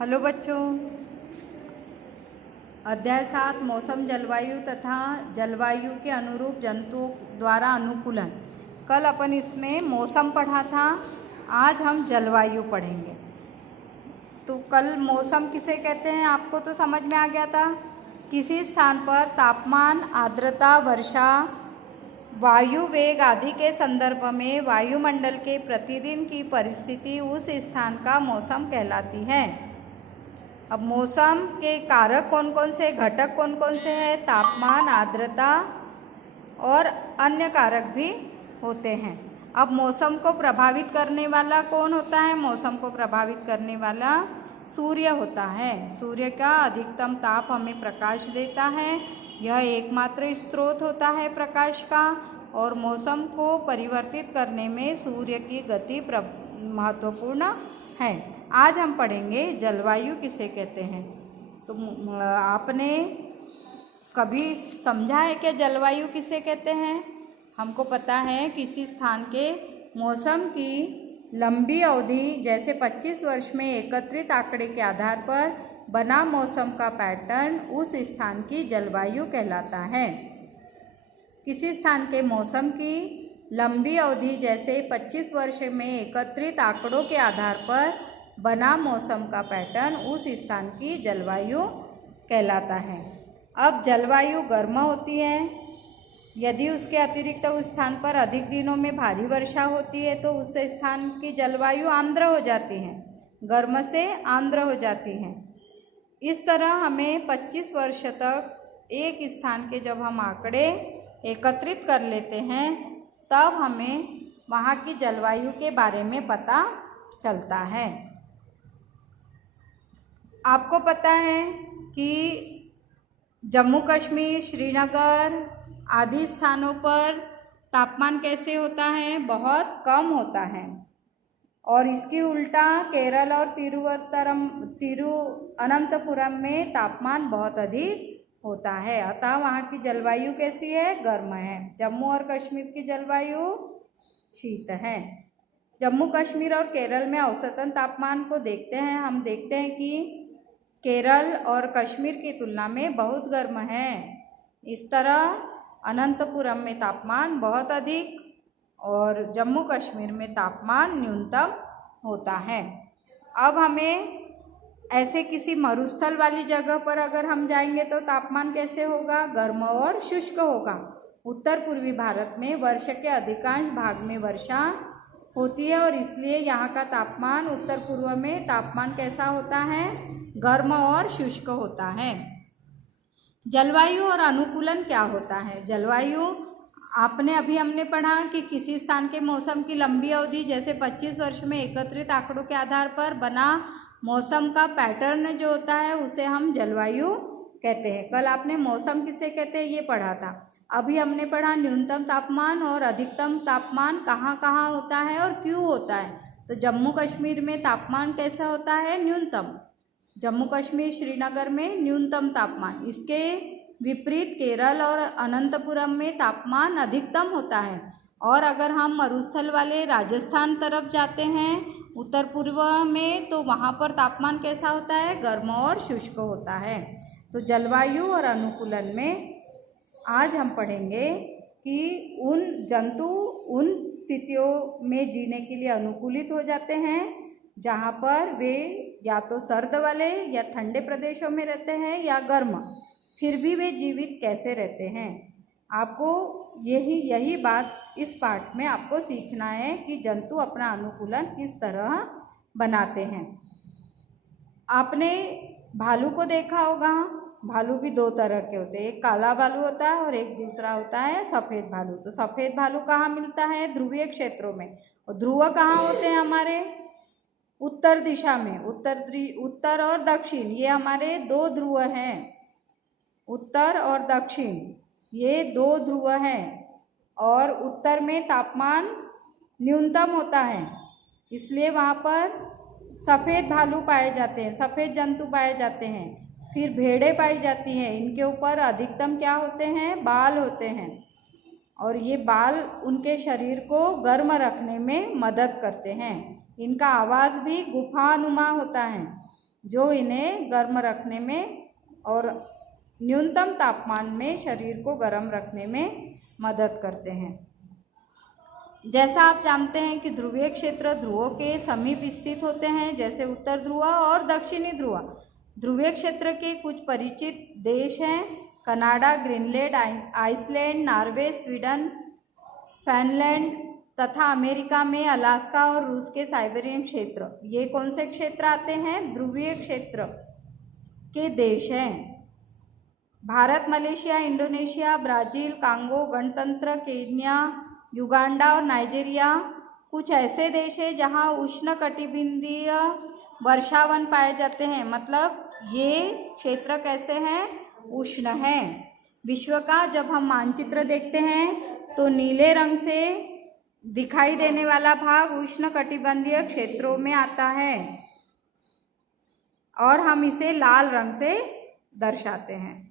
Hello बच्चों, अध्याय 7 मौसम जलवायु तथा जलवायु के अनुरूप जंतुओं द्वारा अनुकूलन। कल अपन इसमें मौसम पढ़ा था, आज हम जलवायु पढ़ेंगे। तो कल मौसम किसे कहते हैं आपको तो समझ में आ गया था। किसी स्थान पर तापमान, आर्द्रता, वर्षा, वायु वेग आदि के संदर्भ में वायुमंडल के प्रतिदिन की परिस्थिति उस स्थान का मौसम कहलाती है। अब मौसम के कारक कौन कौन से, घटक कौन कौन से हैं? तापमान, आर्द्रता और अन्य कारक भी होते हैं। अब मौसम को प्रभावित करने वाला कौन होता है? मौसम को प्रभावित करने वाला सूर्य होता है। सूर्य का अधिकतम ताप हमें प्रकाश देता है, यह एकमात्र स्रोत होता है प्रकाश का, और मौसम को परिवर्तित करने में सूर्य की गति महत्वपूर्ण है। आज हम पढ़ेंगे जलवायु किसे कहते हैं। तो आपने कभी समझा है कि जलवायु किसे कहते हैं? हमको पता है किसी स्थान के मौसम की लंबी अवधि जैसे 25 वर्ष में एकत्रित आंकड़े के आधार पर बना मौसम का पैटर्न उस स्थान की जलवायु कहलाता है। किसी स्थान के मौसम की लंबी अवधि जैसे 25 वर्ष में एकत्रित आंकड़ों के आधार पर बना मौसम का पैटर्न उस स्थान की जलवायु कहलाता है। अब जलवायु गर्म होती है यदि उसके अतिरिक्त उस स्थान पर अधिक दिनों में भारी वर्षा होती है तो उस स्थान की जलवायु आर्द्र हो जाती है, गर्म से आर्द्र हो जाती है। इस तरह हमें 25 वर्ष तक एक स्थान के जब हम आंकड़े एकत्रित कर लेते हैं तब हमें वहाँ की जलवायु के बारे में पता चलता है। आपको पता है कि जम्मू कश्मीर, श्रीनगर आदि स्थानों पर तापमान कैसे होता है? बहुत कम होता है, और इसकी उल्टा केरल और तिरुअनंतपुरम में तापमान बहुत अधिक होता है। अतः वहाँ की जलवायु कैसी है? गर्म है। जम्मू और कश्मीर की जलवायु शीत है। जम्मू कश्मीर और केरल में औसतन तापमान को देखते हैं, हम देखते हैं कि केरल और कश्मीर की तुलना में बहुत गर्म है। इस तरह अनंतपुरम में तापमान बहुत अधिक और जम्मू कश्मीर में तापमान न्यूनतम होता है। अब हमें ऐसे किसी मरुस्थल वाली जगह पर अगर हम जाएंगे तो तापमान कैसे होगा? गर्म और शुष्क होगा। उत्तर पूर्वी भारत में वर्ष के अधिकांश भाग में वर्षा होती है और इसलिए यहाँ का तापमान उत्तर पूर्व में तापमान कैसा होता है? गर्म और शुष्क होता है। जलवायु और अनुकूलन क्या होता है? जलवायु हमने पढ़ा कि किसी स्थान के मौसम की लंबी अवधि जैसे 25 वर्ष में एकत्रित आंकड़ों के आधार पर बना मौसम का पैटर्न जो होता है उसे हम जलवायु कहते हैं। कल आपने मौसम किसे कहते हैं ये पढ़ा था। अभी हमने पढ़ा न्यूनतम तापमान और अधिकतम तापमान कहाँ कहाँ होता है और क्यों होता है। तो जम्मू कश्मीर में तापमान कैसा होता है? न्यूनतम। जम्मू कश्मीर, श्रीनगर में न्यूनतम तापमान। इसके विपरीत केरल और अनंतपुरम में तापमान अधिकतम होता है। और अगर हम मरुस्थल वाले राजस्थान तरफ जाते हैं उत्तर पूर्व में तो वहाँ पर तापमान कैसा होता है? गर्म और शुष्क होता है। तो जलवायु और अनुकूलन में आज हम पढ़ेंगे कि उन जंतु उन स्थितियों में जीने के लिए अनुकूलित हो जाते हैं जहाँ पर वे या तो सर्द वाले या ठंडे प्रदेशों में रहते हैं या गर्म, फिर भी वे जीवित कैसे रहते हैं। आपको यही बात इस पाठ में आपको सीखना है कि जंतु अपना अनुकूलन किस तरह बनाते हैं। आपने भालू को देखा होगा। भालू भी दो तरह के होते हैं, एक काला भालू होता है और एक दूसरा होता है सफ़ेद भालू। तो सफ़ेद भालू कहाँ मिलता है? ध्रुवीय क्षेत्रों में। और ध्रुव कहाँ होते हैं? हमारे उत्तर दिशा में। उत्तर और दक्षिण ये हमारे दो ध्रुव हैं। उत्तर और दक्षिण ये दो ध्रुव हैं, और उत्तर में तापमान न्यूनतम होता है, इसलिए वहाँ पर सफ़ेद भालू पाए जाते हैं, सफ़ेद जंतु पाए जाते हैं। फिर भेड़ें पाई जाती हैं, इनके ऊपर अधिकतम क्या होते हैं? बाल होते हैं, और ये बाल उनके शरीर को गर्म रखने में मदद करते हैं। इनका आवाज़ भी गुफानुमा होता है। जो इन्हें गर्म रखने में और न्यूनतम तापमान में शरीर को गर्म रखने में मदद करते हैं। जैसा आप जानते हैं कि ध्रुवीय क्षेत्र ध्रुवों के समीप स्थित होते हैं, जैसे उत्तर ध्रुव और दक्षिणी ध्रुव। ध्रुवीय क्षेत्र के कुछ परिचित देश हैं Canada, Greenland, Iceland, Norway, Sweden, Finland तथा अमेरिका में अलास्का और रूस के साइबेरियन क्षेत्र। ये कौन से क्षेत्र आते हैं? ध्रुवीय क्षेत्र के देश हैं। Bharat, Malaysia, Indonesia, Brazil, Congo गणतंत्र, केन्या, युगांडा और नाइजीरिया कुछ ऐसे देश हैं जहां उष्णकटिबंधीय वर्षावन पाए जाते हैं। मतलब ये क्षेत्र कैसे हैं? उष्ण हैं। विश्व का जब हम मानचित्र देखते हैं तो नीले रंग से दिखाई देने वाला भाग उष्णकटिबंधीय क्षेत्रों में आता है और हम इसे लाल रंग से दर्शाते हैं।